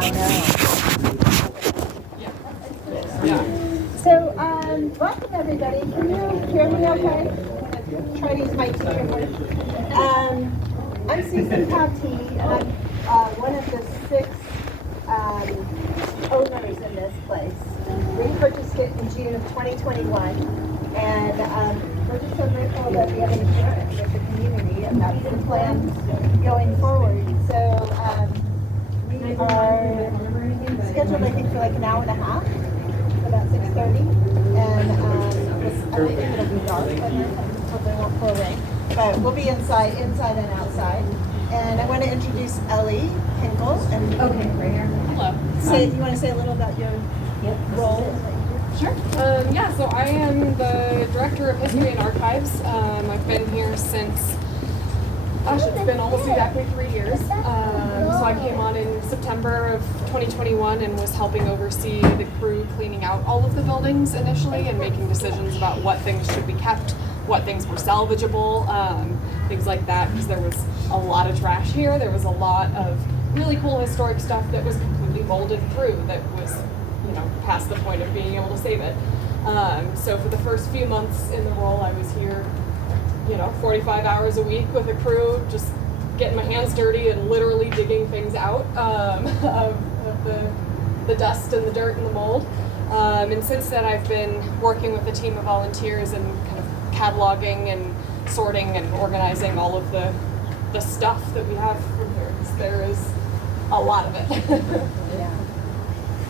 I know. Yeah. So, welcome everybody. Can you hear me okay? I'm going to try to use my teacher voice. I'm Susan Patti, and I'm one of the 6 owners in this place. We purchased it in June of 2021, and we're just so grateful that we have an insurance with the community, and that's the plan going forward. So, we are scheduled, I think, for like an hour and a half, about 6:30, and I don't think it'll be dark, but hopefully it won't pour rain. But we'll be inside and outside. And I want to introduce Ellie Hinkle. And Okay, right here. Hello. You want to say a little about your role? Sure. So I am the Director of History and Archives. I've been here since, it's been almost exactly 3 years. So I came on in September of 2021 and was helping oversee the crew cleaning out all of the buildings initially and making decisions about what things should be kept, what things were salvageable, things like that, because there was a lot of trash here. There was a lot of really cool historic stuff that was completely molded through that was, past the point of being able to save it. So for the first few months in the role, I was here 45 hours a week with a crew, just getting my hands dirty and literally digging things out of the dust and the dirt and the mold. And since then, I've been working with a team of volunteers and kind of cataloging and sorting and organizing all of the stuff that we have from here, because there is a lot of it.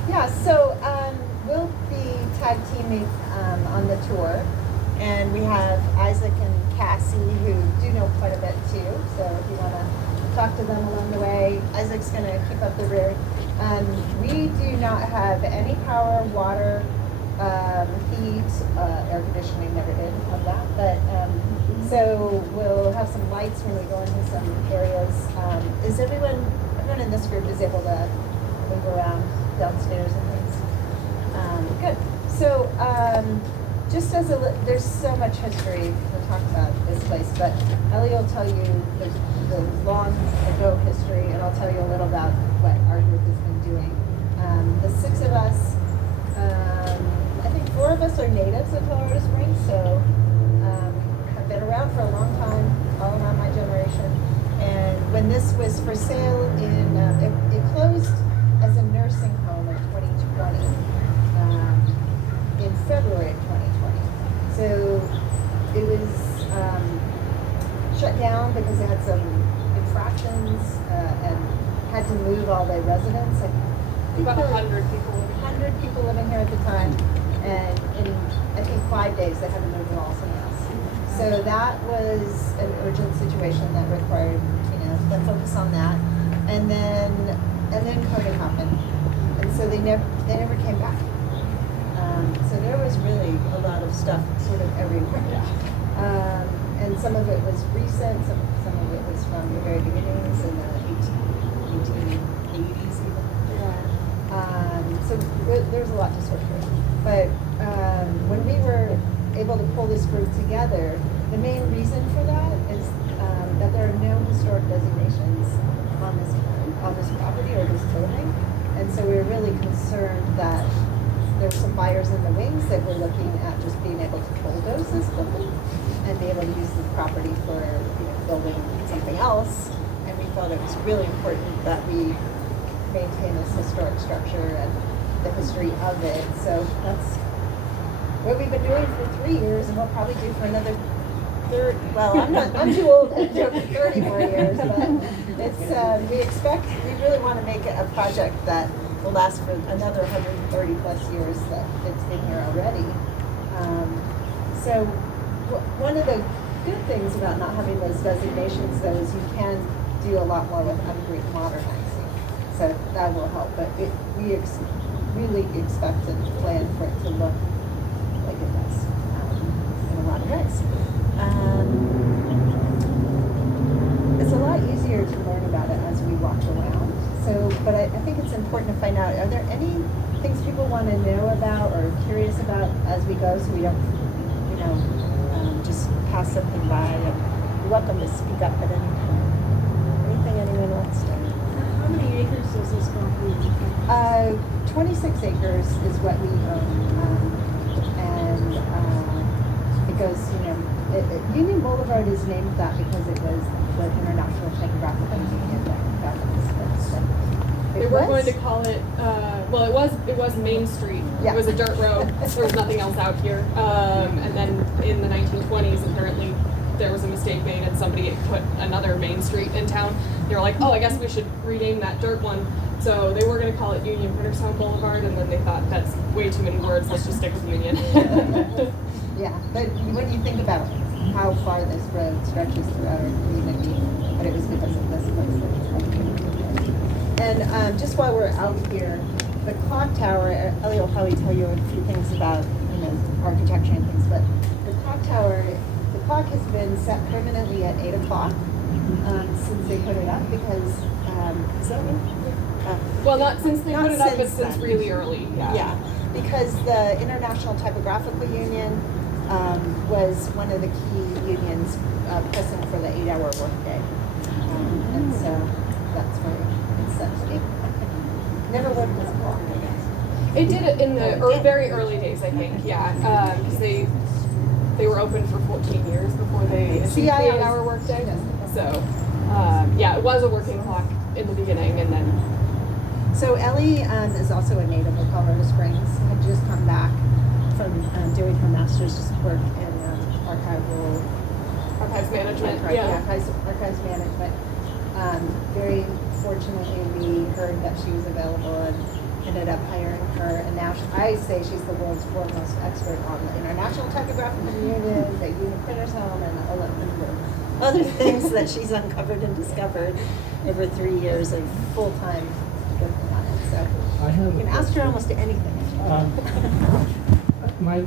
Yeah, so we'll be tag teaming on the tour. And we have Isaac and Cassie, who do know quite a bit too. So if you want to talk to them along the way, Isaac's going to keep up the rear. We do not have any power, water, heat, air conditioning. Never did have that. But so we'll have some lights when we go into some areas. Is everyone in this group is able to move around downstairs and things? Good. So. Just as there's so much history to talk about this place, but Ellie will tell you the long ago history, and I'll tell you a little about what our group has been doing. The 6 of us, I think 4 of us are natives of Colorado Springs, so have been around for a long time, all around my generation. And when this was for sale it closed as a nursing home in 2020, in February of 2020. So it was shut down because they had some infractions and had to move all the residents. About 100 people living here. 100 people living here at the time, and in I think 5 days they had to move them all somewhere else. So that was an urgent situation that required the focus on that, and then COVID happened, and so they never came back. So there was really a lot of stuff sort of everywhere. And some of it was recent, some of it was from the very beginnings in the 1880s even. So there's a lot to sort through. But when we were able to pull this group together, the main reason for that is that there are no historic designations on this property or this building. And so we were really concerned that there's some buyers in the wings that were looking at just being able to bulldoze this building and be able to use the property for building something else. And we felt it was really important that we maintain this historic structure and the history of it. So that's what we've been doing for 3 years, and we'll probably do for another 30. Well, I'm too old to do it for 30 more years, but it's we really want to make it a project that will last for another 130 plus years that it's been here already. So one of the good things about not having those designations, though, is you can do a lot more with upgrade modernizing. So that will help. But we really expect and plan for it to look like it does in a lot of ways. It's a lot easier to learn about it as we walk around. So, but I think it's important to find out, are there any things people want to know about or curious about as we go, so we don't, just pass something by? And you're welcome to speak up at any time. Anything anyone wants to. How many acres does this property 26 acres is what we own, and it goes, Union Boulevard is named that because it was the International Typographical Union that They were going to call it, it was Main Street. Yeah. It was a dirt road. There was nothing else out here. And then in the 1920s, apparently there was a mistake made and somebody had put another Main Street in town. They were like, oh, I guess we should rename that dirt one. So they were going to call it Union Printerstown Boulevard, and then they thought that's way too many words. Let's just stick with Union. Yeah, but when you think about how far this road stretches through our community, but it was because of this place. And just while we're out here, the clock tower, Ellie will probably tell you a few things about architecture and things, but the clock tower, the clock has been set permanently at 8 o'clock since they put it up because, well, not since they Not put it up, but since since then. really early. yeah, because the International Typographical Union was one of the key unions pressing for the 8-hour workday. And so that's why it's such a, never worked as a clock, I guess. It did it in the very early days, I think, yeah, because they were open for 14 years before they achieved the 8-hour workday. So, yeah, it was a working clock in the beginning, and then. So Ellie is also a native of Colorado Springs. Had just come back from doing her master's work in Archives management. Archives management. Very fortunately, we heard that she was available and ended up hiring her. And now I say she's the world's foremost expert on the International Typographical Union, the Union Printers Home, and a lot of other things that she's uncovered and discovered over 3 years of full-time working on it. So you can ask her almost anything. My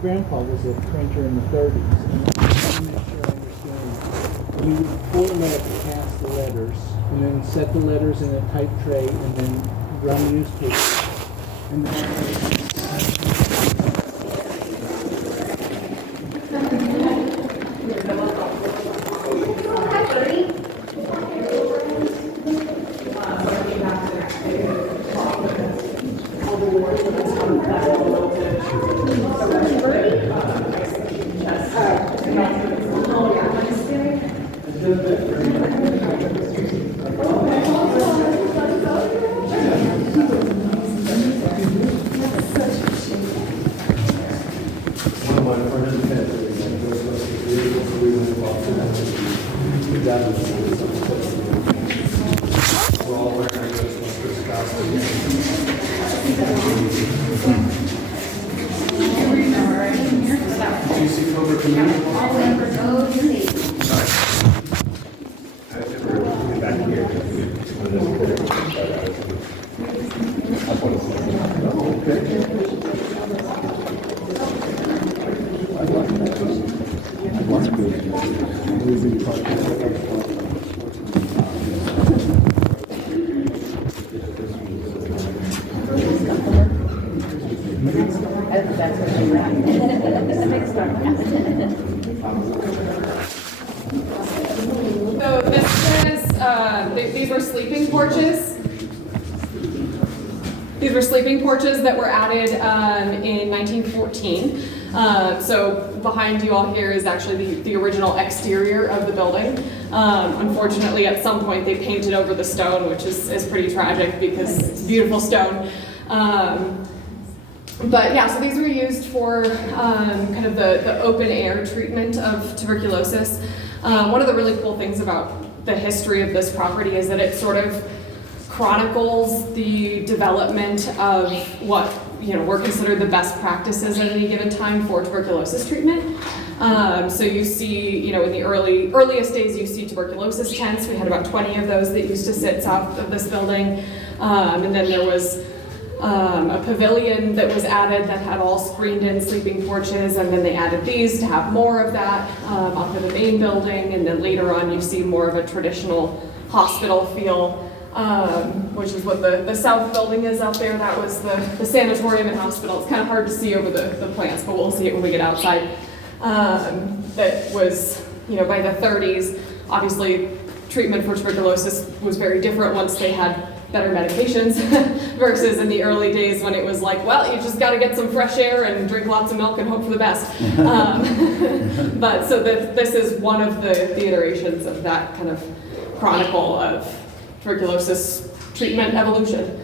grandpa was a printer in the 30s, and I'm not sure I understand. We would format cast the letters, and then set the letters in a type tray, and then run newspapers. And then So this is, these were sleeping porches. These were sleeping porches that were added in 1914. So behind you all here is actually the original exterior of the building. Unfortunately, at some point they painted over the stone, which is pretty tragic because it's beautiful stone. But yeah, so these were used for kind of the open air treatment of tuberculosis. One of the really cool things about the history of this property is that it sort of chronicles the development of what were considered the best practices at any given time for tuberculosis treatment. So you see, in the earliest days, you see tuberculosis tents. We had about 20 of those that used to sit south of this building, and then there was a pavilion that was added that had all screened-in sleeping porches, and then they added these to have more of that up in the main building, and then later on you see more of a traditional hospital feel, which is what the south building is out there. That was the sanatorium and hospital. It's kind of hard to see over the plants, but we'll see it when we get outside. That was, by the 30s, obviously treatment for tuberculosis was very different once they had better medications versus in the early days when it was like, well, you just got to get some fresh air and drink lots of milk and hope for the best. But so this is one of the iterations of that kind of chronicle of tuberculosis treatment evolution.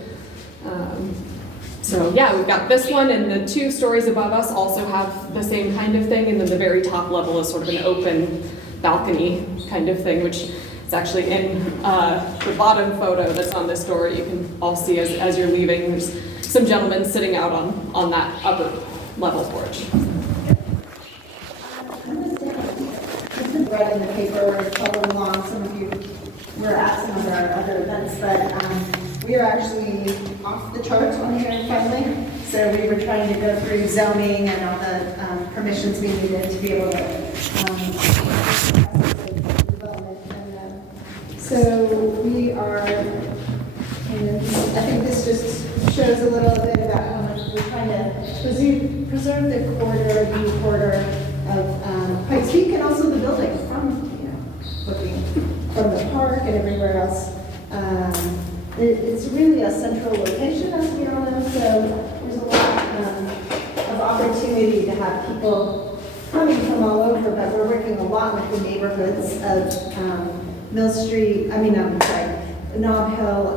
So yeah, we've got this one, and the 2 stories above us also have the same kind of thing, and then the very top level is sort of an open balcony kind of thing, which is actually in the bottom photo that's on this door. You can all see as you're leaving, there's some gentlemen sitting out on that upper level porch. Read in the paper, following along, some of you were at some of our other events, but we are actually off the charts on here finally. So we were trying to go through zoning and all the permissions we needed to be able to development. And so we are, and I think this just shows a little bit about how much we're trying to preserve the view corridor of Pikes Peak, and also the building from, looking from the park and everywhere else. It's really a central location, as we all know, so there's a lot of opportunity to have people coming from all over, but we're working a lot with the neighborhoods of Mill Street, Nob Hill,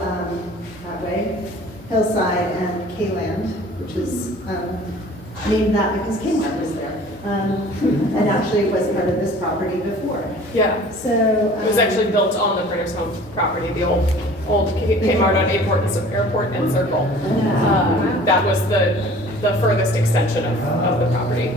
that way, Hillside, and K-Land, which is named that because Kmart was there. And actually it was part of this property before. Yeah. So it was actually built on the Printers Home property, the old Kmart on Airport and Circle. That was the furthest extension of the property.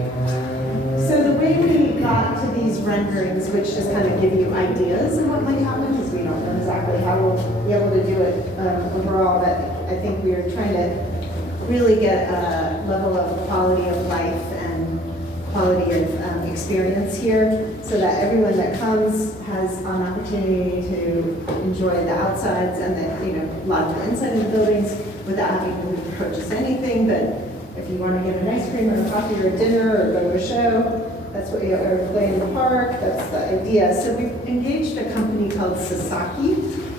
So the way we got to these renderings, which just kind of give you ideas of what might happen, because we don't know exactly how we'll be able to do it overall, but I think we are trying to really get a level of quality of life and quality of experience here, so that everyone that comes has an opportunity to enjoy the outsides and a lot of the inside of the buildings without having to purchase anything. But if you want to get an ice cream or a coffee or a dinner or go to a show, that's what you or play in the park. That's the idea. So we've engaged a company called Sasaki,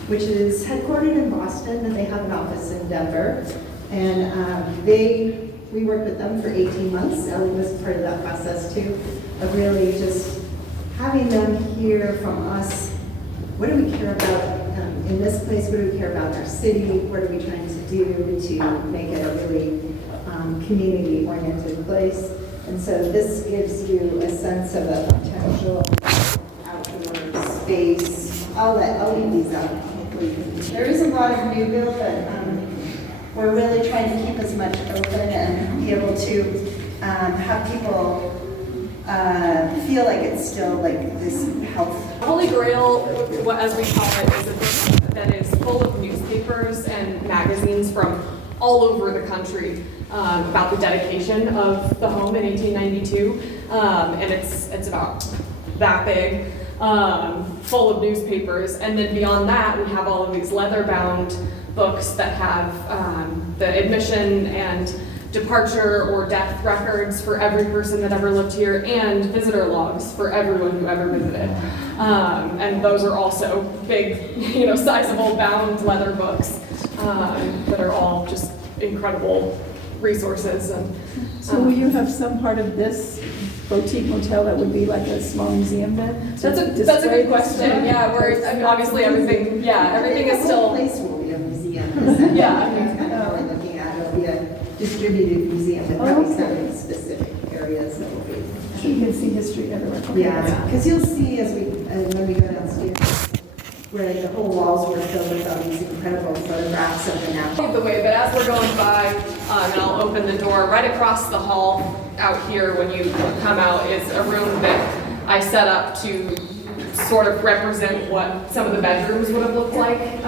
which is headquartered in Boston, and they have an office in Denver. And we worked with them for 18 months. Ellie was part of that process too, of really just having them hear from us, what do we care about in this place, what do we care about in our city, what are we trying to do to make it a really community-oriented place. And so this gives you a sense of a potential outdoor space. I'll leave these out. There is a lot of new build, but we're really trying to keep as much open and be able to have people feel like it's still like this health. Holy Grail, as we call it, is a book that is full of newspapers and magazines from all over the country about the dedication of the home in 1892, and it's about that big, full of newspapers. And then beyond that, we have all of these leather-bound books that have the admission and departure or death records for every person that ever lived here, and visitor logs for everyone who ever visited. And those are also big, sizable bound leather books that are all just incredible resources. And so will you have some part of this boutique motel that would be like a small museum then? That's a good question. Yeah, obviously everything is still. The place will be a museum. Yeah. That's kind of what we're looking at. It'll be a distributed museum, but probably some specific areas that will be. So you can see history everywhere. Okay. Yeah, because you'll see when we go downstairs, where the whole walls were filled with all these incredible photographs of the now. The way, but as we're going by, and I'll open the door, right across the hall out here when you come out is a room that I set up to sort of represent what some of the bedrooms would have looked like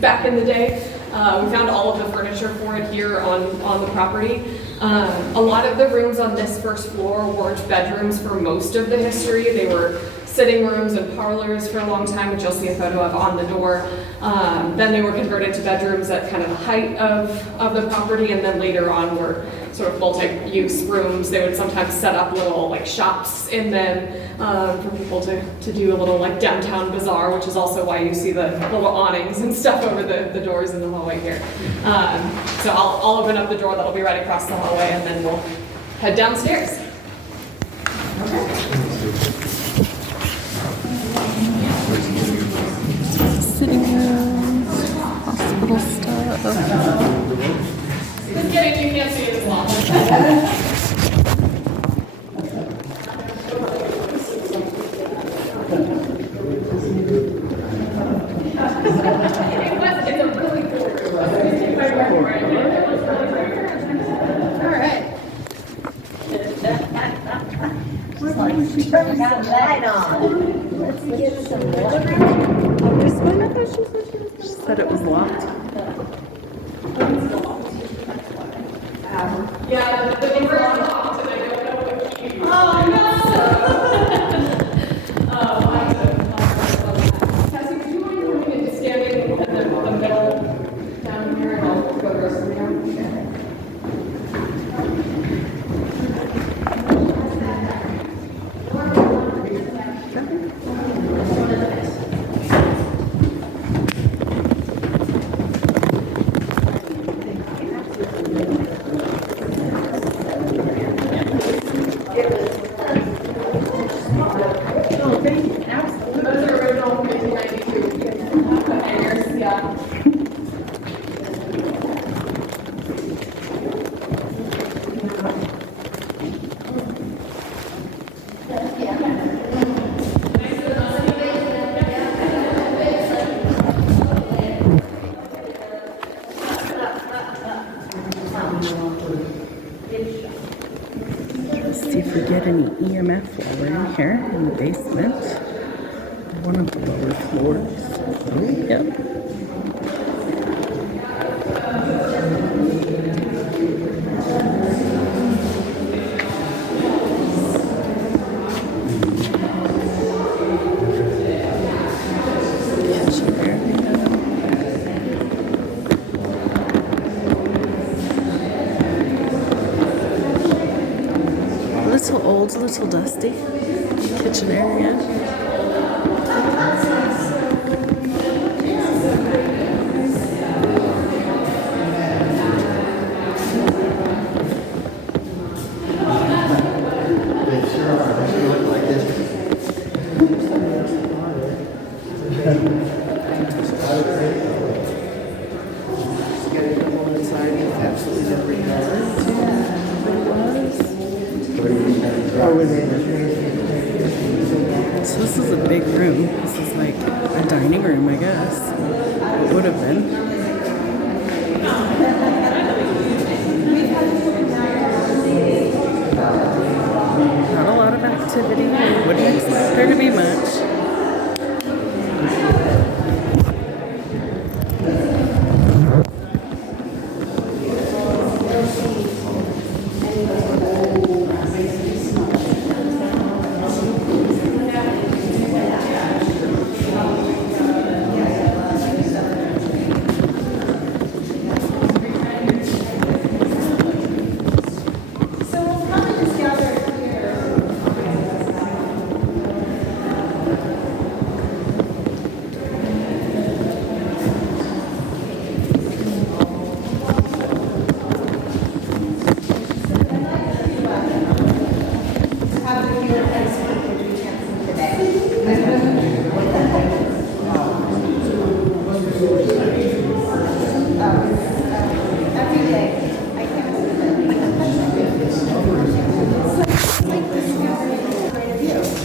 back in the day. We found all of the furniture for it here on the property. A lot of the rooms on this first floor weren't bedrooms for most of the history. They were sitting rooms and parlors for a long time, which you'll see a photo of on the door. Then they were converted to bedrooms at kind of the height of the property, and then later on were sort of multi-use rooms. They would sometimes set up little like shops in them for people to do a little like downtown bazaar, which is also why you see the little awnings and stuff over the doors in the hallway here. So I'll open up the door that'll be right across the hallway, and then we'll head downstairs. Sitting room, hospital stuff. Just kidding, you can't see it as well. Turn that light on. Let's get some water. Oh, this one? I thought she said She said it was locked. Yeah, the door is locked, and I don't know what key. Oh no! I'll have to Cassie, would you mind coming and just standing in the middle down here, and I'll go the rest of the room? Let's see if we get any EMF while we're in here in the basement. One of the lower floors. Yep. Kitchen area. Little old, little dusty. Kitchen area. So this is a big room. This is like a dining room, I guess. It would have been. Not a lot of activity. Wouldn't expect there to be much.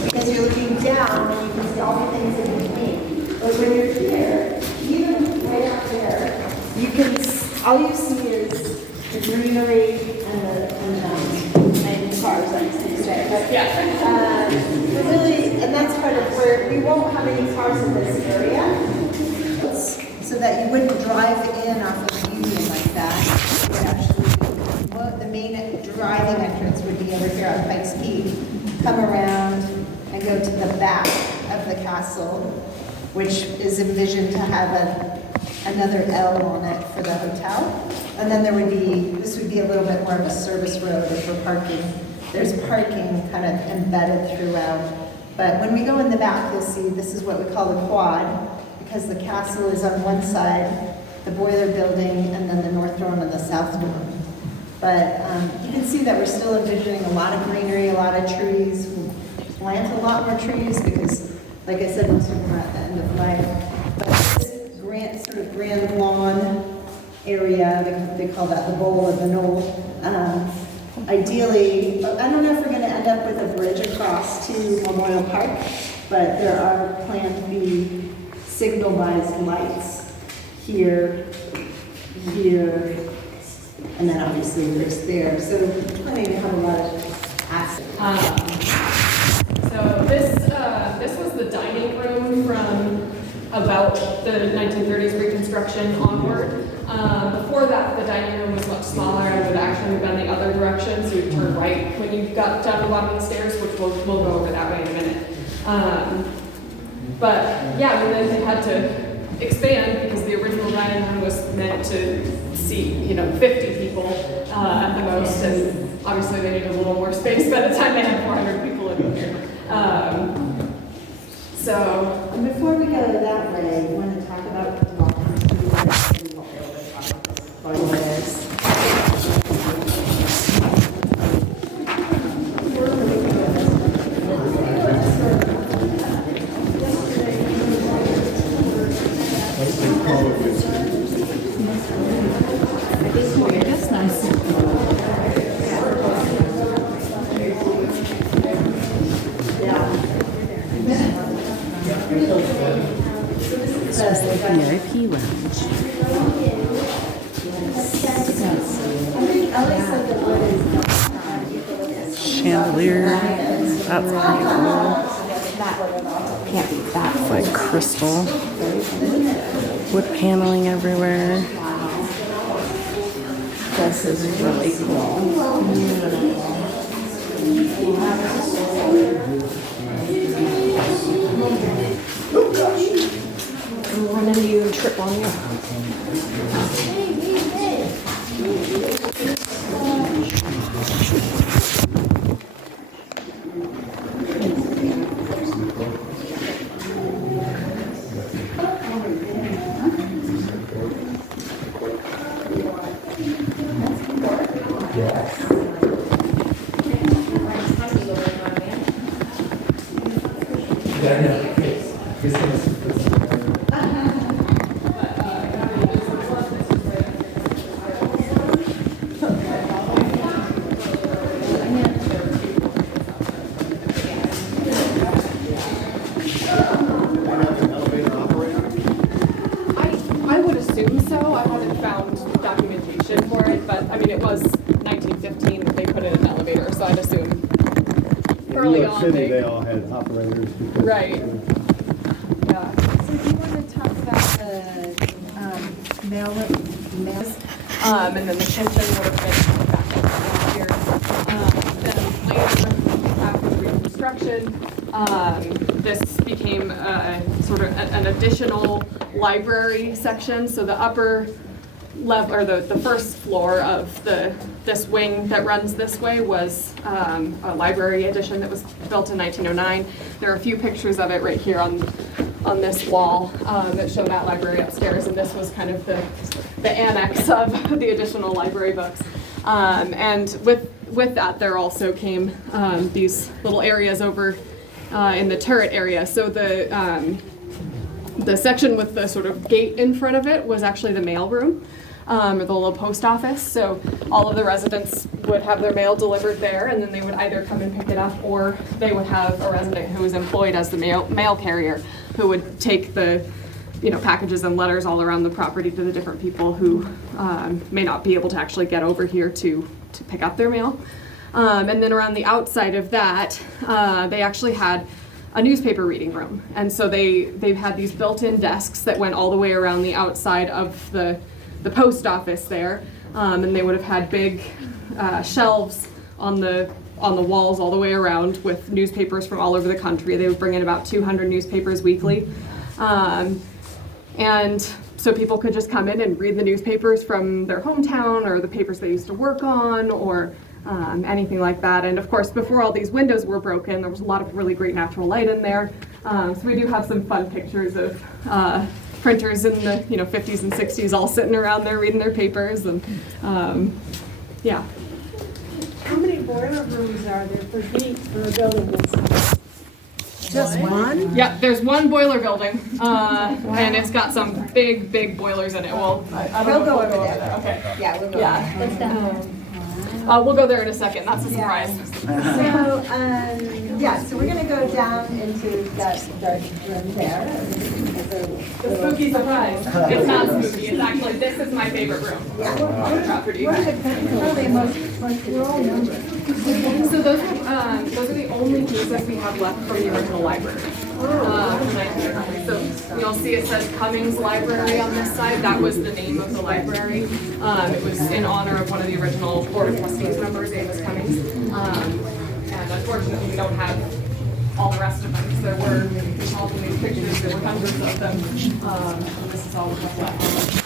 Because you're looking down and you can see all the things in between. But when you're here, even way out there, you can, all you see is the greenery and cars, I used to say. But, really, and that's part of where we won't have any cars in this area. So that you wouldn't drive in off of Union like that. It would actually, well, the main driving entrance would be over here on Pikes Peak. Come around and go to the back of the castle, which is envisioned to have another L on it for the hotel. And then this would be a little bit more of a service road if we're parking. There's parking kind of embedded throughout. But when we go in the back, you'll see this is what we call the quad, because the castle is on one side, the boiler building, and then the north dorm and the south dorm. But you can see that we're still envisioning a lot of greenery, a lot of trees. We'll plant a lot more trees because, like I said, most of them are at the end of life. But this sort of grand lawn area, they call that the bowl or the knoll. Ideally, I don't know if we're going to end up with a bridge across to Memorial Park, but there are planned to be signalized lights here, and then obviously there's there. So planning to have a lot of access. So this was the dining room from about the 1930s reconstruction onward. Before that, the dining room was much smaller and would actually have been the other direction, so you'd turn right when you got down the bottom of the stairs, which we'll go over that way in a minute. But yeah, and then they had to expand because the original dining room was meant to seat, 50 people at the most, and obviously they needed a little more space by the time they had 400 people in here. And before we go that way, you want to talk about the welcome to the and what they were talking about. That's nice. This was the VIP lounge. Chandelier. That's pretty cool. Can't beat that. It's like crystal. Wood paneling everywhere. This is really cool. I'm running into you and trip on you. I would assume so. I haven't found documentation for it, but I mean, it was 1915 that they put in an elevator, so I'd assume In early New York on City, they all had operators. Because right. Yeah. So do you want to talk about the mail? And then the kitchen would have been back up here. Then later, after the reconstruction, this became sort of an additional library section. So the upper level, or the first floor of this wing that runs this way was a library addition that was built in 1909. There are a few pictures of it right here on this wall that show that library upstairs, and this was kind of the annex of the additional library books. And with that, there also came these little areas over in the turret area. So the section with the sort of gate in front of it was actually the mail room, or the little post office. So all of the residents would have their mail delivered there, and then they would either come and pick it up, or they would have a resident who was employed as the mail carrier who would take the packages and letters all around the property to the different people who may not be able to actually get over here to pick up their mail. And then around the outside of that, they actually had a newspaper reading room. And so they've had these built-in desks that went all the way around the outside of the post office there. And they would have had big shelves on the walls all the way around with newspapers from all over the country. They would bring in about 200 newspapers weekly. And So people could just come in and read the newspapers from their hometown or the papers they used to work on, or anything like that. And of course, before all these windows were broken, there was a lot of really great natural light in there. So we do have some fun pictures of printers in the 50s and 60s all sitting around there reading their papers, and yeah. How many boiler rooms are there for a building this size? Just one? Yeah, there's one boiler building, and it's got some big boilers in it. Well, I don't We'll know go if over there. Okay. Yeah, we'll go. Yeah. We'll go there in a second. That's a surprise. So, yeah, so we're gonna go down into that dark room there. The spooky surprise. It's not spooky. It's actually, this is my favorite room on the property. We're all numbered. So those are the only pieces we have left from the original library. From 1900. So you'll see it says Cummings Library on this side. That was the name of the library. It was in honor of one of the original Board of Trustees members, Amos Cummings. And unfortunately, we don't have all the rest of them. So we're all these pictures. There were hundreds of them. This is all of what's left.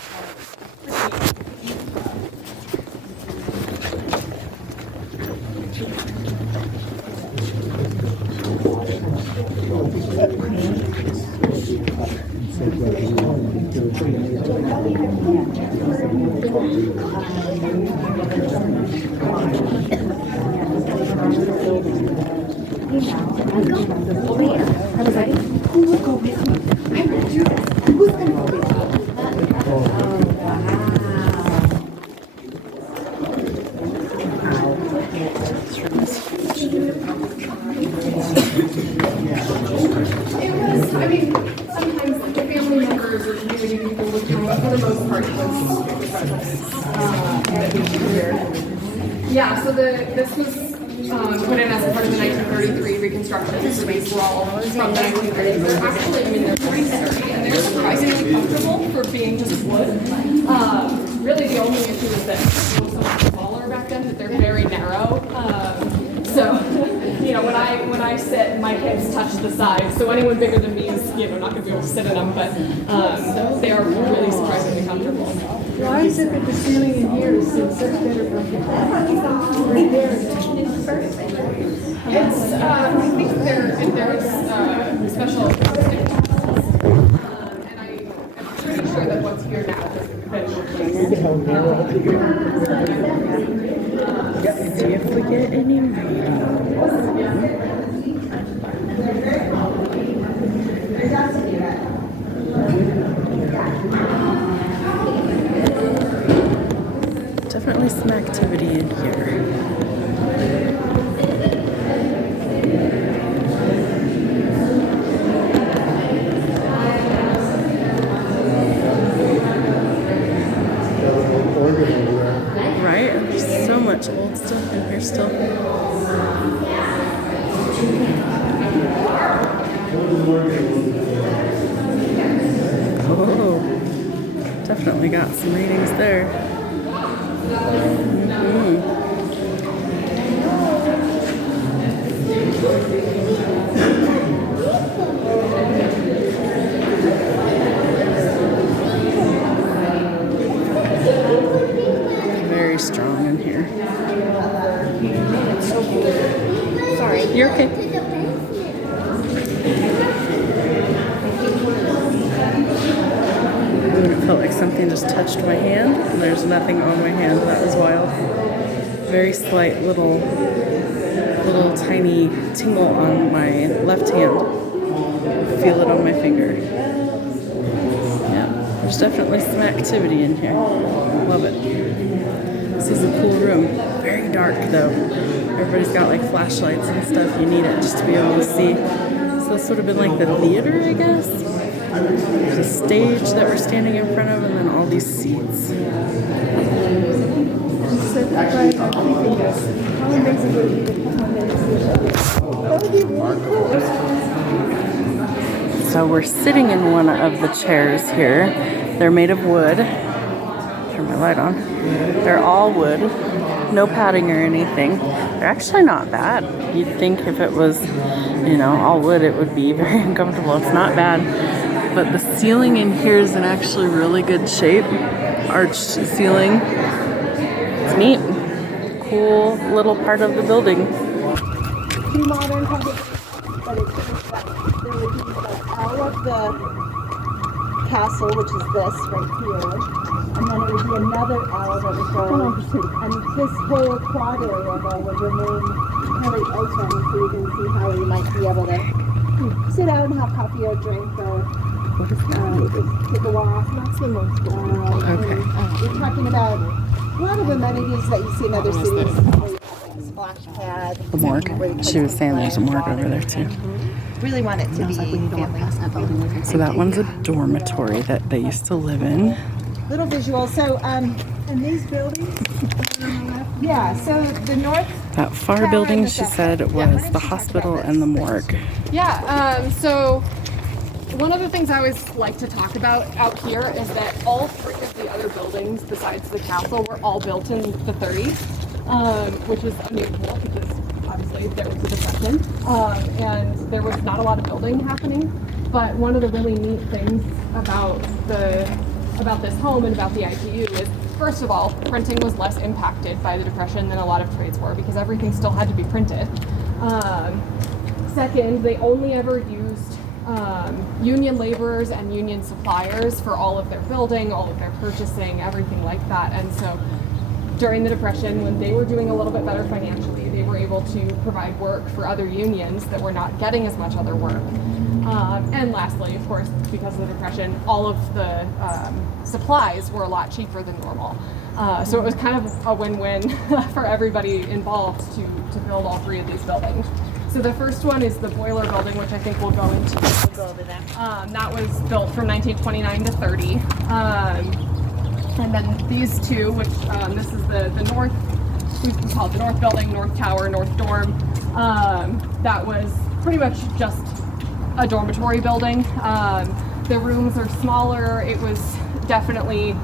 I mean, sometimes the family members or community people would come, but for the most part, it was yeah, so this was put in as part of the 1933 reconstruction. So these were all from the 1930s. They're actually, I mean, they're pretty sturdy and they're surprisingly comfortable for being just wood. Really, the only issue is that they were so much smaller back then that they're very narrow. So, when I sit, my hips touch the sides. So anyone bigger than me is, not going to be able to sit in them. But they are really surprisingly comfortable. Why is it that the ceiling in here is in such better condition? Right there. It's, I think there's special acoustic and I'm pretty sure that what's here now has been replaced. See if we get any readings. Definitely some activity in here. Right? There's so much old stuff in here still. Oh, definitely got some readings there. Very strong in here. Sorry. You're okay. It felt like something just touched my hand, and there's nothing on my hand. That was wild. Very slight little tiny tingle on my left hand. Feel it on my finger. Yeah, there's definitely some activity in here. Love it. This is a cool room. Very dark though. Everybody's got like flashlights and stuff. You need it just to be able to see. So this would have been like the theater, I guess. There's a stage that we're standing in front of, and then all these seats. So we're sitting in one of the chairs here. They're made of wood. Turn my light on. They're all wood. No padding or anything. They're actually not bad. You'd think if it was, all wood, it would be very uncomfortable. It's not bad. but the ceiling in here is in actually really good shape. Arched ceiling. It's neat. Cool little part of the building. Two modern public, but it's just that there would be like all of the castle, which is this right here, and then it would be another L that would go, and this whole quad area though would remain really open, so you can see how you might be able to sit out and have coffee or drink or just take a walk. Okay. We're talking about a lot of amenities that you see in other cities. Like a splash pad. The morgue. She was saying there's a morgue over there too. Really want it to be family. So that one's a dormitory that they used to live in. Little visual. So, And these buildings? yeah, so the north. That far Tower building, and the she south said, tower. Yeah, was why don't the you talk hospital about and the this? morgue. Yeah, so one of the things I always like to talk about out here is that all three of the other buildings besides the castle were all built in the 30s, which is unusual because obviously there was a depression and there was not a lot of building happening. But one of the really neat things about this home and about the ICU is, first of all, printing was less impacted by the depression than a lot of trades were because everything still had to be printed. Second, they only ever used union laborers and union suppliers for all of their building, all of their purchasing, everything like that. And so during the Depression, when they were doing a little bit better financially, they were able to provide work for other unions that were not getting as much other work. And lastly, of course, because of the Depression, all of the supplies were a lot cheaper than normal. So it was kind of a win-win for everybody involved to build all three of these buildings. So the first one is the boiler building, which I think we'll go into. We'll go over that. That was built from 1929 to 30. And then these two, which this is the north, we call it the north building, north tower, north dorm. That was pretty much just a dormitory building. The rooms are smaller. It was definitely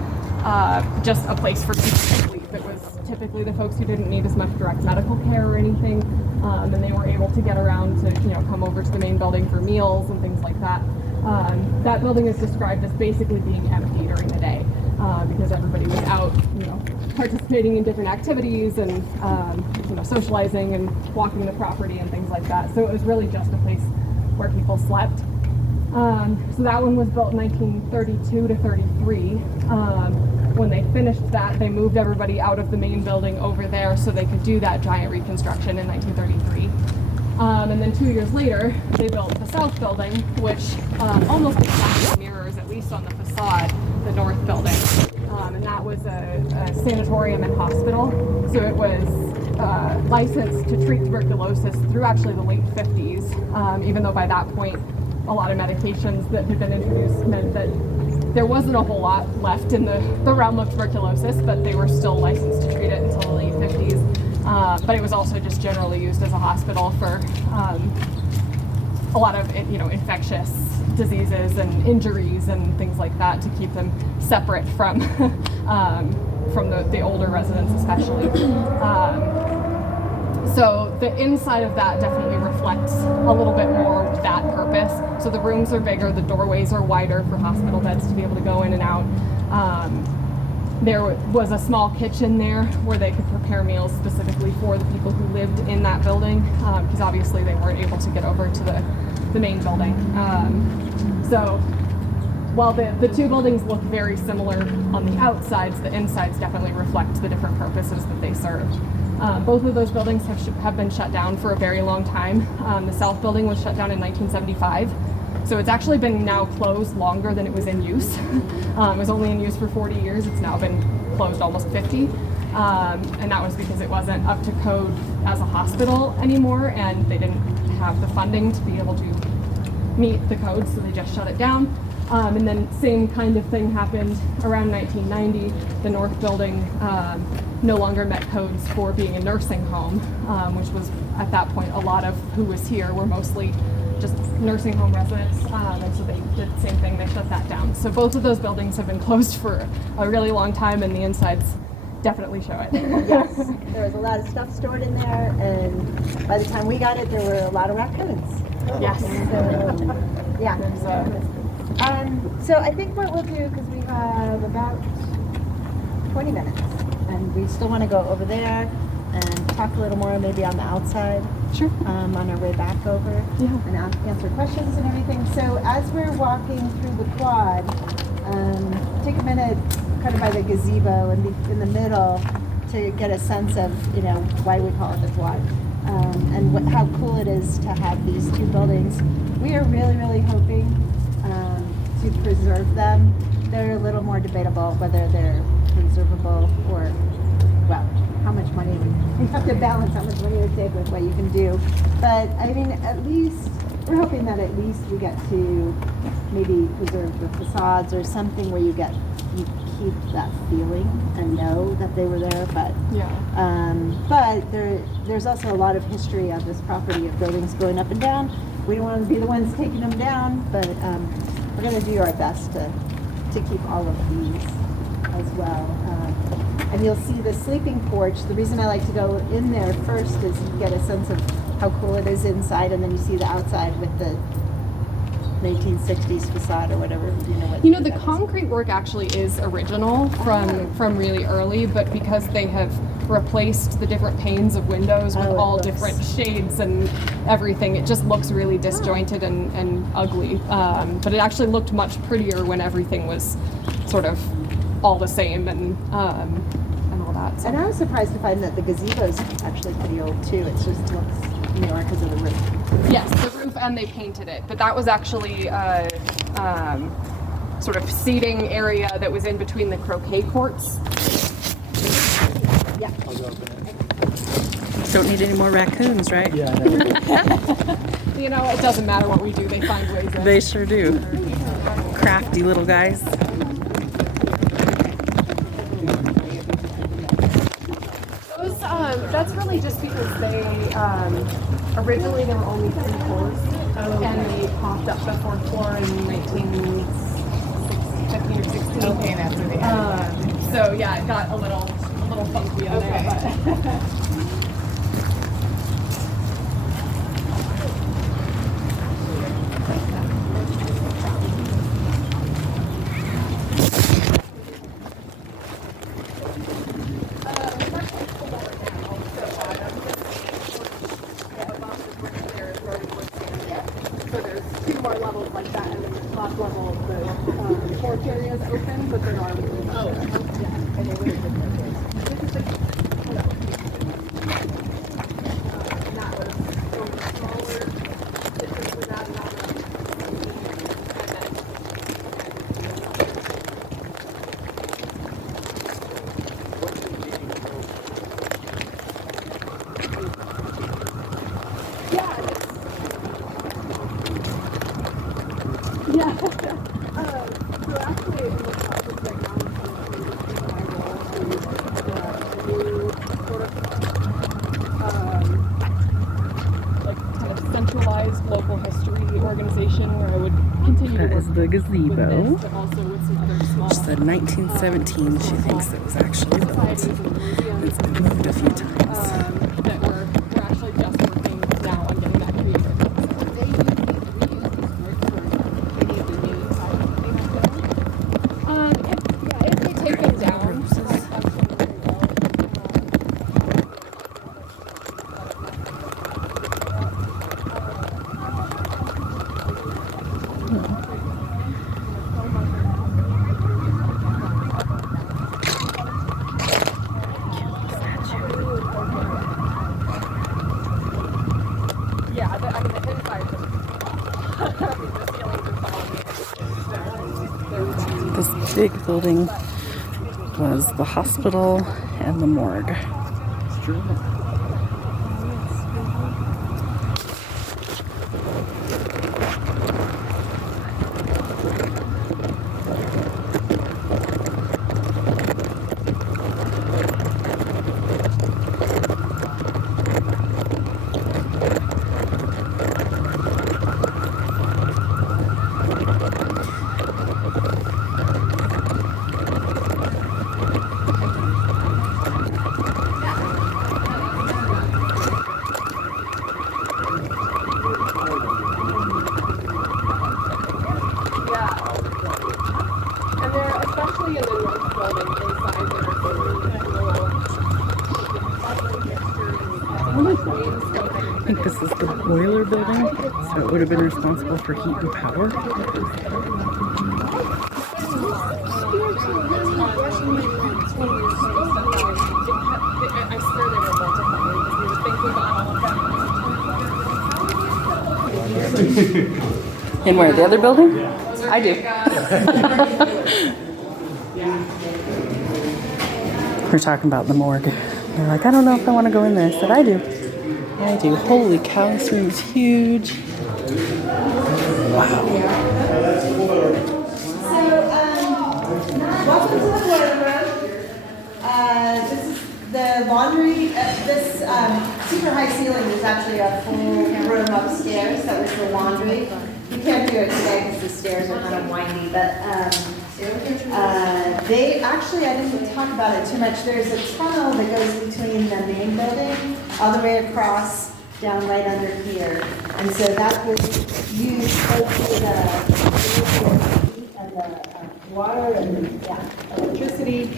just a place for people to sleep. It was typically the folks who didn't need as much direct medical care or anything, and they were able to get around to, come over to the main building for meals and things like that. That building is described as basically being empty during the day because everybody was out, participating in different activities and socializing and walking the property and things like that. So it was really just a place where people slept. So that one was built in 1932 to 33. When they finished that, they moved everybody out of the main building over there so they could do that giant reconstruction in 1933. And then 2 years later, they built the south building, which almost exactly mirrors, at least on the facade, the north building. And that was a sanatorium and hospital. So it was licensed to treat tuberculosis through actually the late 50s, even though by that point, a lot of medications that had been introduced meant that there wasn't a whole lot left in the realm of tuberculosis, but they were still licensed to treat it until the late 50s. But it was also just generally used as a hospital for a lot of infectious diseases and injuries and things like that to keep them separate from the older residents especially. So the inside of that definitely reflects a little bit more that purpose. So the rooms are bigger, the doorways are wider for hospital beds to be able to go in and out. There was a small kitchen there where they could prepare meals specifically for the people who lived in that building, because obviously they weren't able to get over to the main building. So while the two buildings look very similar on the outsides, the insides definitely reflect the different purposes that they served. Both of those buildings have been shut down for a very long time. The south building was shut down in 1975. So it's actually been now closed longer than it was in use. It was only in use for 40 years. It's now been closed almost 50. And that was because it wasn't up to code as a hospital anymore, and they didn't have the funding to be able to meet the code, so they just shut it down. And then same kind of thing happened around 1990. The north building no longer met codes for being a nursing home, which was at that point a lot of who was here were mostly just nursing home residents, and so they did the same thing, they shut that down. So both of those buildings have been closed for a really long time, and the insides definitely show it. Yes, there was a lot of stuff stored in there, and by the time we got it, there were a lot of raccoons. Yes. So, yeah. So I think what we'll do, because we have about 20 minutes, and we still want to go over there and talk a little more maybe on the outside. Sure. On our way back over. Yeah. And answer questions and everything. So as we're walking through the quad, take a minute kind of by the gazebo and be in the middle to get a sense of, you know, why we call it the quad. And how cool it is to have these two buildings. We are really, really hoping to preserve them. They're a little more debatable whether they're preservable or, well, how much money we have to balance how much money we take with what you can do. But I mean, at least we're hoping that at least we get to maybe preserve the facades or something where you keep that feeling and know that they were there. But but there's also a lot of history on this property of buildings going up and down. We don't want to be the ones taking them down, but we're going to do our best to keep all of these as well. And you'll see the sleeping porch. The reason I like to go in there first is you get a sense of how cool it is inside, and then you see the outside with the 1960s facade or whatever. You know, the concrete work actually is original from really early, but because they have replaced the different panes of windows with all different shades and everything, it just looks really disjointed and ugly. But it actually looked much prettier when everything was sort of all the same and all that. So. And I was surprised to find that the gazebo's actually pretty old too. It just looks newer because of the roof. Yes, the roof, and they painted it. But that was actually sort of seating area that was in between the croquet courts. Yeah. Don't need any more raccoons, right? Yeah, I know. You know, it doesn't matter what we do, they find ways in. They sure do. Crafty little guys. That's really just because they originally there were only 3 floors, and they popped up the 4th floor in 1915 or 16. Okay, that's where they are. So yeah, it got a little funky in there. But. Local history organization where I would continue That to is the gazebo. with this, but also with some other small She said 1917 she thinks it was actually built. societies and museums It's been moved a few times. that we're actually just working now on getting that created. If they take them down, This big building was the hospital and the morgue. think this is the boiler building, so it would have been responsible for heat and power. I swear they were multiple because we were thinking about all of that. In where? The other building? I do. We're talking about the morgue. They're like, I don't know if I want to go in there. I said, I do. I do. Holy cow, this room is huge. Wow. Welcome to the boiler room. This is the laundry. This super high ceiling is actually a full room upstairs. That was the laundry. You can't do it today because the stairs are kind of windy, but they actually, I didn't talk about it too much. There's a tunnel that goes between the main building all the way across, down right under here. And so that was used both for the heat and the water and electricity,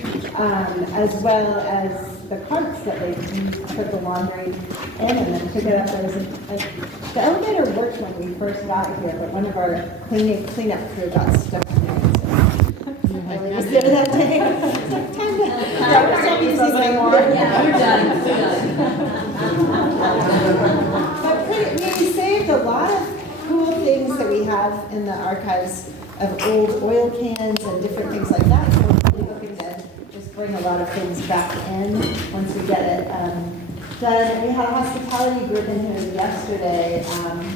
as well as the carts that they used to put the laundry in and then took it up. There was the elevator worked when we first got here, but one of our cleanup crew got stuck in there. So I was there that day. It's like, time to stop using anymore. Yeah, we're done. But we saved a lot of cool things that we have in the archives of old oil cans and different things like that. So we're really hoping to just bring a lot of things back in once we get it done. We had a hospitality group in here yesterday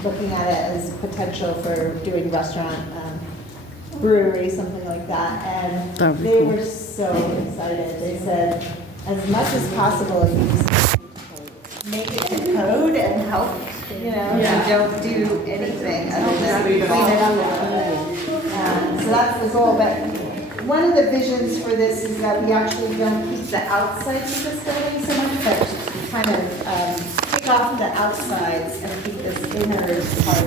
looking at it as potential for doing restaurant, brewery, something like that. And they were so excited. They said, as much as possible, you just make it in code and help, you know, you don't do anything other than clean it up. So that's the goal. But one of the visions for this is that we actually don't keep the outsides of this building so much, but kind of take off the outsides and keep this inner part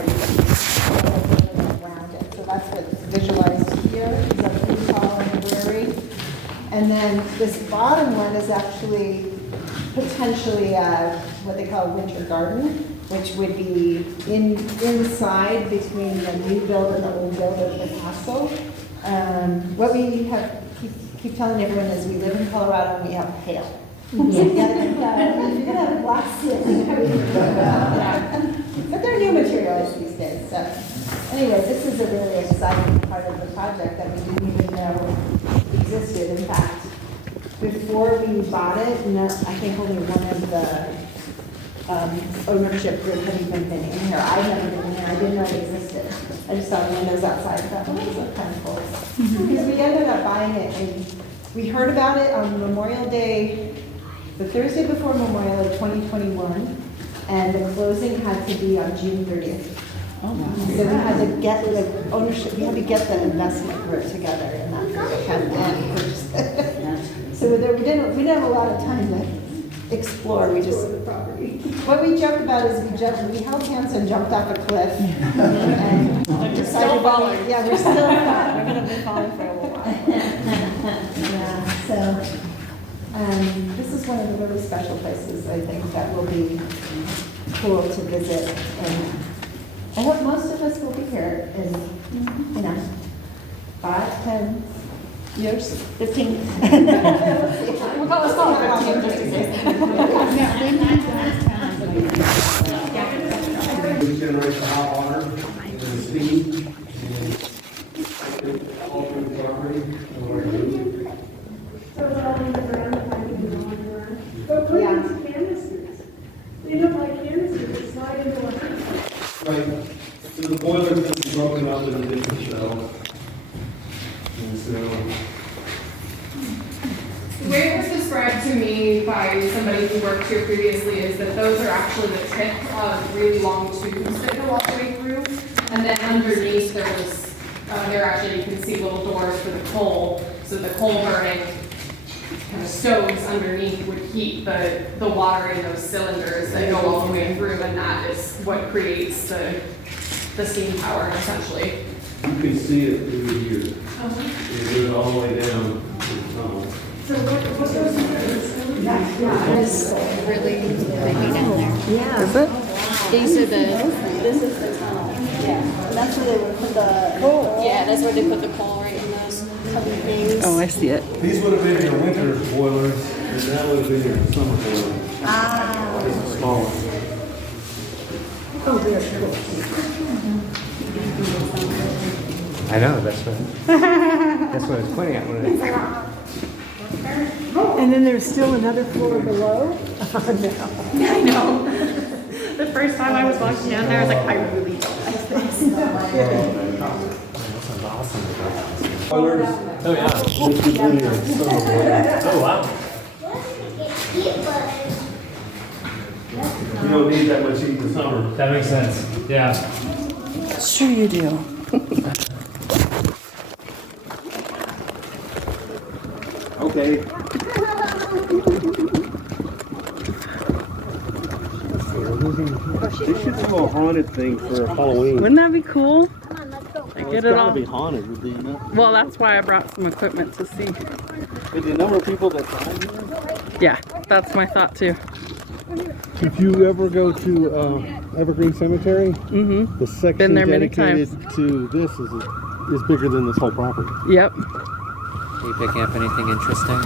around it. So that's what's visualized here, is a food hall and a brewery. And then this bottom one is actually potentially what they call a winter garden, which would be inside between the new build and the old build of the castle. What we have keep telling everyone is we live in Colorado and we have hail. So you're gonna have glass ceiling. But they're new materials these days. So anyway, this is a really exciting part of the project that we didn't even know existed. In fact, before we bought it, no, I think only one of the ownership group had even been in here. I'd never been in here. I didn't know it existed. I just saw the windows outside. I thought, oh, those look kind of cool. Because we ended up buying it, and we heard about it on Memorial Day, the Thursday before Memorial Day 2021, and the closing had to be on June 30th. So we had to get the ownership, we had to get the investment group together and that and purchase it. So we didn't have a lot of time to explore. We just what we joked about is we held hands and jumped off a cliff. And You're still falling. Yeah, we're still falling. We're going to be falling for a little while. Yeah, so this is one of the really special places I think that will be cool to visit, and I hope most of us will be here in 5, 10 years, 15. We'll call it 15 just in case. We generate the hot water and the steam and all through the property. So it's all in the ground, but put these canisters. They look like canisters that slide into a house. Right. So the boiler is broken up into different shells. And so The way it was described to me by somebody who worked here previously is that those are actually the tip of really long tubes that go all the way through. And then underneath there actually you can see little doors for the coal. So the coal burning kind of stoves underneath would heat the water in those cylinders that go all the way through, and that is what creates the steam power essentially. you can see it through here. It goes all the way down to the tunnel. So what goes in there? It's really creepy down there. Is it? These are the, This is the tunnel. Yeah. And that's where they would put the. yeah, that's where they put the coal right in those tubby things. Oh, I see it. These would have been your winter boilers, and that would have been your summer boiler. Ah. This is smaller. I know, that's what that's what I was pointing at when And then there's still another floor below? I know. The first time I was walking down there, I was like, I really don't like this. Boilers. Oh yeah. This would be your summer boiler. Oh wow. You don't need that much heat in the summer. That makes sense. Yeah. Sure you do. Okay. They should do a haunted thing for Halloween. Wouldn't that be cool? I It's get it gotta all. be haunted with the enough. Well, that's why I brought some equipment to see. With the number of people that died here. Yeah, that's my thought too. If you ever go to Evergreen Cemetery, Mm-hmm. the section Been there many dedicated to this is bigger than this whole property. Yep. Are you picking up anything interesting?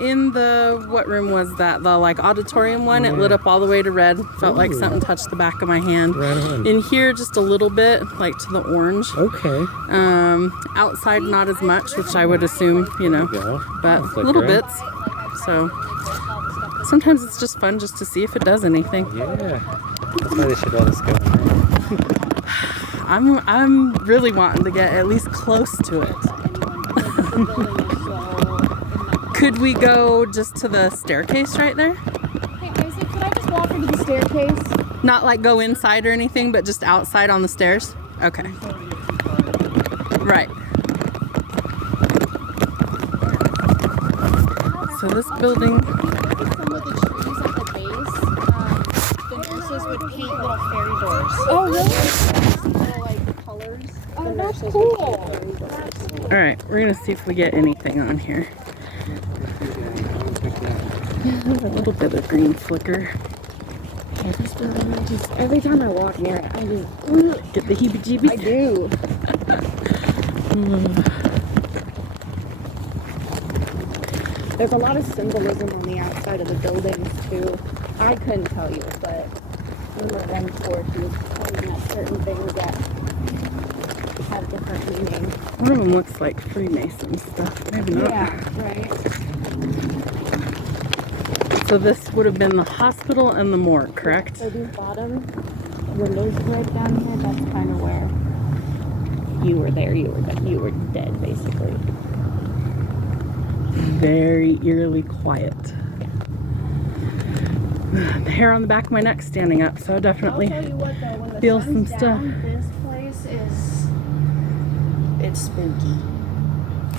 In the, what room was that? The like auditorium one, it lit up all the way to red. Felt like something touched the back of my hand. Right on. In here, just a little bit, like to the orange. Okay. Outside, not as much, which I would assume, you know, but Sounds like little great. bits. So sometimes it's just fun just to see if it does anything. Yeah. That's why they should let us go in there. I'm really wanting to get at least close to it. Could we go just to the staircase right there? Hey, Isaac, could I just walk into the staircase? Not like go inside or anything, but just outside on the stairs? Okay. Right. So this building, Some of the trees at the base, the nurses would paint little fairy doors. Oh, really? Little, like, colors. Oh, that's cool. all right, we're gonna see if we get anything on here. A little bit of green flicker. Yeah, this building, I just, every time I walk near it, I just, Get the heebie-jeebies. I do. There's a lot of symbolism on the outside of the buildings too. I couldn't tell you, but in the one course he was pointing at certain things that have different meanings. One of them looks like Freemason stuff. Maybe not. Yeah, right. So this would have been the hospital and the morgue, correct? So these bottom windows right down here, that's kind of where you were there, you were dead basically. Very eerily quiet. The hair on the back of my neck's standing up, so I definitely I'll tell you what though, when the feel sun's some stuff. down, this place is, it's spooky.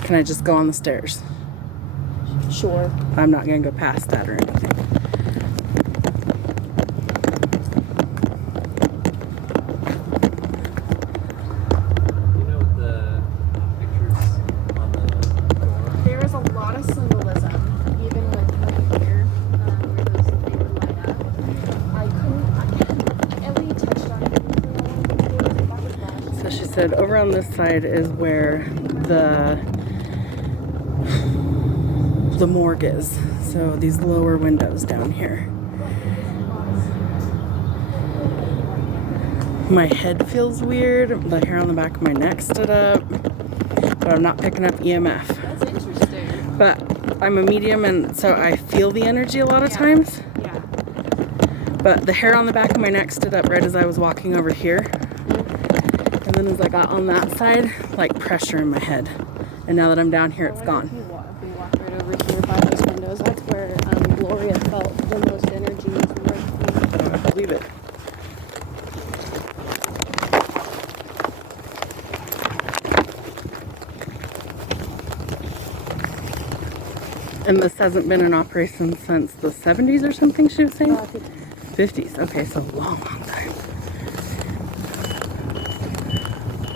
Can I just go on the stairs? Sure. I'm not gonna go past that or anything. You know the pictures on the door? There is a lot of symbolism, even with like here, where those they would light up. Ellie touched on it briefly. So she said over on this side is where the morgue is. So these lower windows down here. My head feels weird. The hair on the back of my neck stood up. But I'm not picking up EMF. That's interesting. But I'm a medium and so I feel the energy a lot of times. Yeah. But the hair on the back of my neck stood up right as I was walking over here. And then as I got on that side, like pressure in my head. And now that I'm down here, it's gone. If we walk right over here by those windows, that's where Gloria felt the most energy. I believe it. And this hasn't been in operation since the 70s or something, she was saying? 50s. Okay, so long time.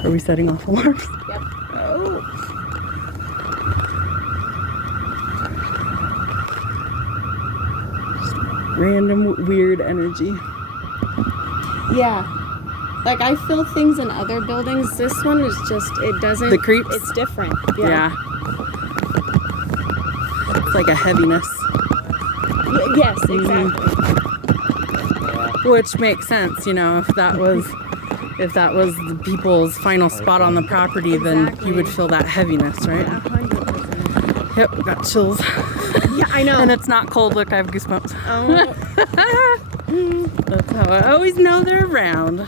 Are we setting off alarms? Yep. Oh. Just random weird energy. Yeah. Like I feel things in other buildings. This one is just, it doesn't. The creeps? It's different. Yeah. It's like a heaviness. Yes, exactly. Which makes sense, you know, if that was the people's final spot on the property, then you would feel that heaviness, right? 100%. Yep, got chills. Yeah, I know. And it's not cold. Look, I have goosebumps. Oh. That's how I always know they're around.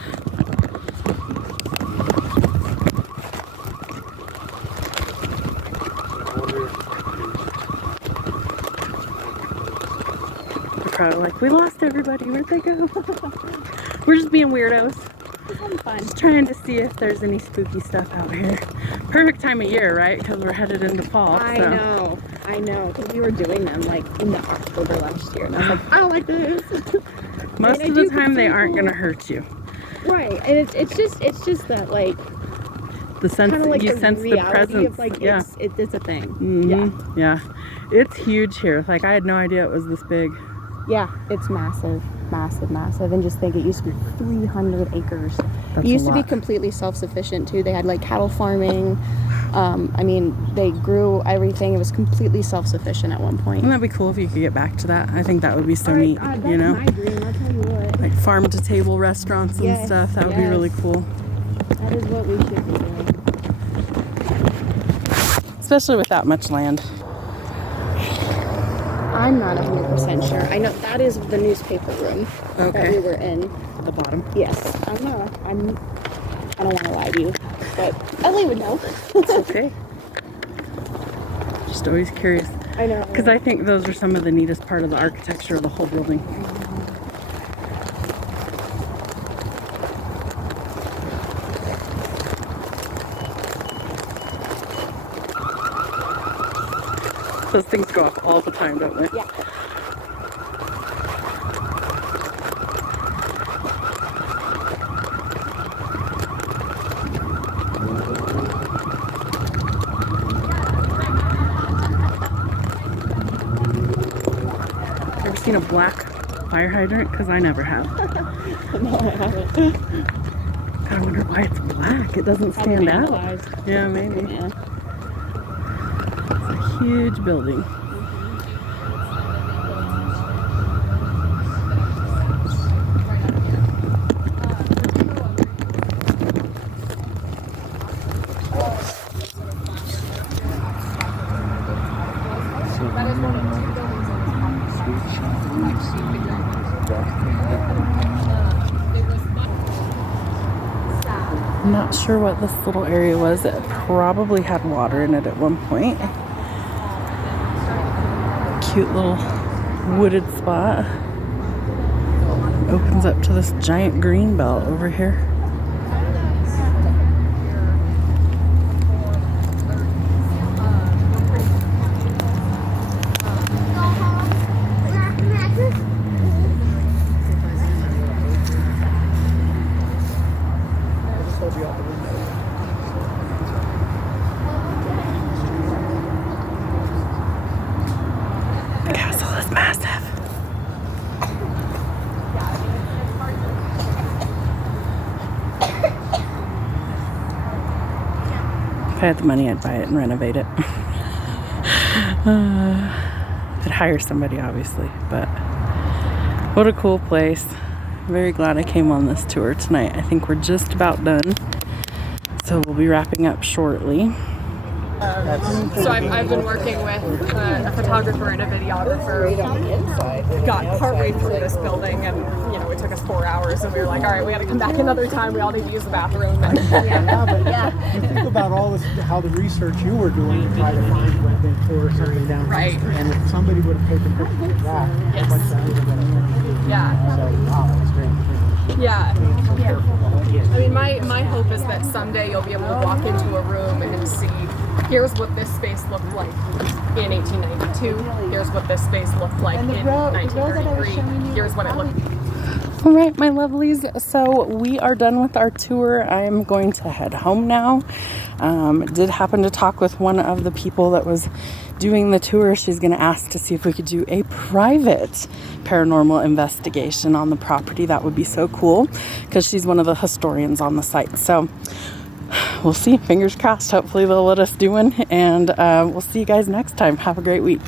They're probably like, we lost everybody. Where'd they go? We're just being weirdos. Fun. Just trying to see if there's any spooky stuff out here. Perfect time of year, right? Because we're headed into fall. I so. know. Because we were doing them like in the October last year, and I was like, I don't like this. Most of the time, they aren't gonna hurt you. Right, and it's just that like The sense kind of like you the sense the reality presence. of like Yeah. it's a thing. Mm-hmm. Yeah. It's huge here. Like I had no idea it was this big. Yeah, it's massive, and just think it used to be 300 acres. That's It used a to be lot. completely self-sufficient too. They had like cattle farming. I mean, they grew everything. It was completely self-sufficient at one point. Wouldn't that be cool if you could get back to that? I think that would be so neat, That's you know? my dream, I'll tell you what. Like farm to table restaurants and Yes, stuff. That would be really cool. That is what we should be doing. Especially with that much land. I'm not 100% sure. I know that is the newspaper room that Okay. we were in. The bottom. Yes. I don't know. I don't want to lie to you, but Ellie would know. It's okay. Just always curious. I know. Because I think those are some of the neatest part of the architecture of the whole building. Those things go off all the time, don't they? Yeah. Ever seen a black fire hydrant? Because I never have. No, I haven't. God, I wonder why it's black. It doesn't stand out. Yeah, maybe. Yeah. It's a huge building. I'm not sure what this little area was. It probably had water in it at one point. Cute little wooded spot. Opens up to this giant green belt over here. The castle is massive. If I had the money, I'd buy it and renovate it. I'd hire somebody, obviously, but what a cool place. Very glad I came on this tour tonight. I think we're just about done, so we'll be wrapping up shortly. So I've been working with a photographer and a videographer. Got partway through this building, and you know, it took us 4 hours, and we were like, all right, we got to come back another time. We all need to use the bathroom. And, Think about all this, how the research you were doing to try to find when they tore something down. Right. And if somebody would have taken pictures of that, how much that would have been. Yeah. So, wow, that's great. Yeah. I mean, my hope is that someday you'll be able to walk into a room and see, here's what this space looked like in 1892. Here's what this space looked like in 1933. Here's what it looked like. All right, my lovelies, so we are done with our tour. I'm going to head home now. Did happen to talk with one of the people that was doing the tour, she's going to ask to see if we could do a private paranormal investigation on the property. That would be so cool because she's one of the historians on the site. So we'll see. Fingers crossed. Hopefully they'll let us do one, and we'll see you guys next time. Have a great week.